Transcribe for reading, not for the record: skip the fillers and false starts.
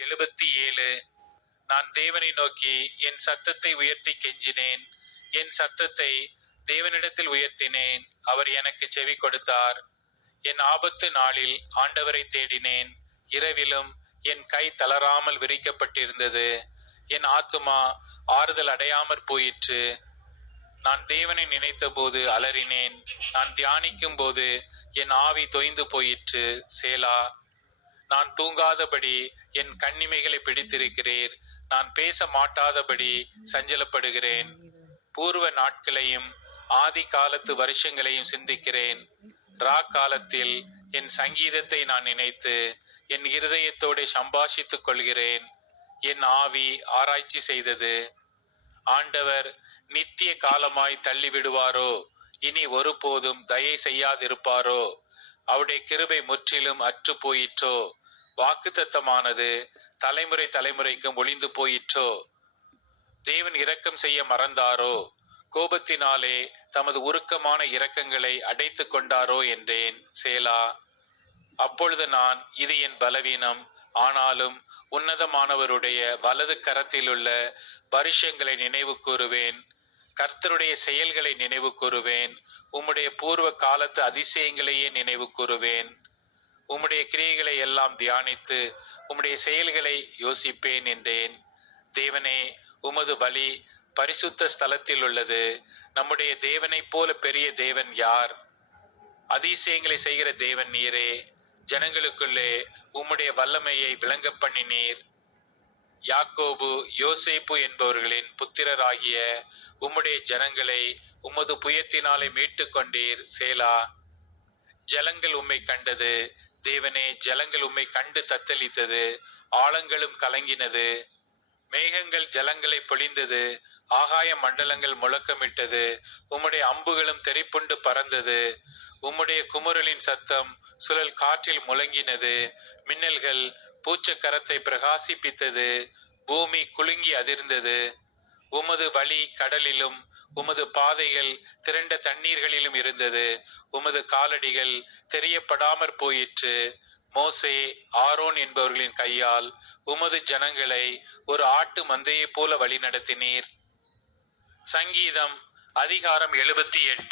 77. நான் தேவனை நோக்கி என் சத்தத்தை உயர்த்தி கெஞ்சினேன். என் சத்தத்தை தேவனிடத்தில் உயர்த்தினேன். அவர் எனக்கு செவி கொடுத்தார். என் ஆபத்து நாளில் ஆண்டவரை தேடினேன். இரவிலும் என் கை தளராமல் விரிக்கப்பட்டிருந்தது. என் ஆத்துமா ஆறுதல் அடையாமற் போயிற்று. நான் தேவனை நினைத்த போது அலறினேன். நான் தியானிக்கும் போது என் ஆவி தொய்ந்து போயிற்று. சேலா. நான் தூங்காதபடி என் கண்ணிமைகளை பிடித்திருக்கிறீர். நான் பேச மாட்டாதபடி சஞ்சலப்படுகிறேன். பூர்வ நாட்களையும் ஆதி காலத்து வருஷங்களையும் சிந்திக்கிறேன். ரா காலத்தில் என் சங்கீதத்தை நான் நினைத்து என் இருதயத்தோடு சம்பாஷித்துக் கொள்கிறேன். என் ஆவி ஆராய்ச்சி செய்தது. ஆண்டவர் நித்திய காலமாய் தள்ளிவிடுவாரோ? இனி ஒருபோதும் தயை செய்யாதிருப்பாரோ? அவருடைய கிருபை முற்றிலும் அற்று போயிற்றோ? வாக்குத்தத்தமானது தலைமுறை தலைமுறைக்கும் ஒளிந்து போயிற்றோ? தேவன் இரக்கம் செய்ய மறந்தாரோ? கோபத்தினாலே தமது உருக்கமான இரக்கங்களை அடைத்து கொண்டாரோ என்றேன். சேலா. அப்பொழுது நான், இது என் பலவீனம், ஆனாலும் உன்னதமானவருடைய வலது கரத்திலுள்ள வருஷங்களை நினைவு கூறுவேன். கர்த்தருடைய செயல்களை நினைவு கூறுவேன். உம்முடைய பூர்வ காலத்து அதிசயங்களையே நினைவு கூறுவேன். உம்முடைய கிரியைகளை எல்லாம் தியானித்து உம்முடைய செயல்களை யோசிப்பேன் என்றேன். தேவனே, உமது வழி பரிசுத்த ஸ்தலத்தில் உள்ளது. நம்முடைய தேவனைப் போல பெரிய தேவன் யார்? அதிசயங்களை செய்கிற தேவன் நீரே. ஜனங்களுக்குள்ளே உம்முடைய வல்லமையை விளங்க பண்ணினீர். யாக்கோபு யோசேப்பு என்பவர்களின் புத்திரராகிய உம்முடைய ஜனங்களை உமது புயத்தினாலே மீட்டு கொண்டீர். சேலா. ஜலங்கள் உம்மை கண்டது. தேவனே, ஜலங்கள் உம்மை கண்டு தத்தளித்தது. ஆழங்களும் கலங்கினது. மேகங்கள் ஜலங்களை பொழிந்தது. ஆகாய மண்டலங்கள் முழக்கமிட்டது. உம்முடைய அம்புகளும் தெரிப்புண்டு பறந்தது. உம்முடைய குமுறலின் சத்தம் சுழல் காற்றில் முழங்கினது. மின்னல்கள் பூச்சக்கரத்தை பிரகாசிப்பித்தது. பூமி குலுங்கி அதிர்ந்தது. உமது வழி கடலிலும் உமது பாதைகள் திரண்ட தண்ணீர்களிலும் இருந்தது. உமது காலடிகள் தெரியப்படாமற் போயிற்று. மோசே, ஆரோன் என்பவர்களின் கையால் உமது ஜனங்களை ஒரு ஆட்டு மந்தையைப் போல வழி நடத்தினீர். சங்கீதம் அதிகாரம் 78.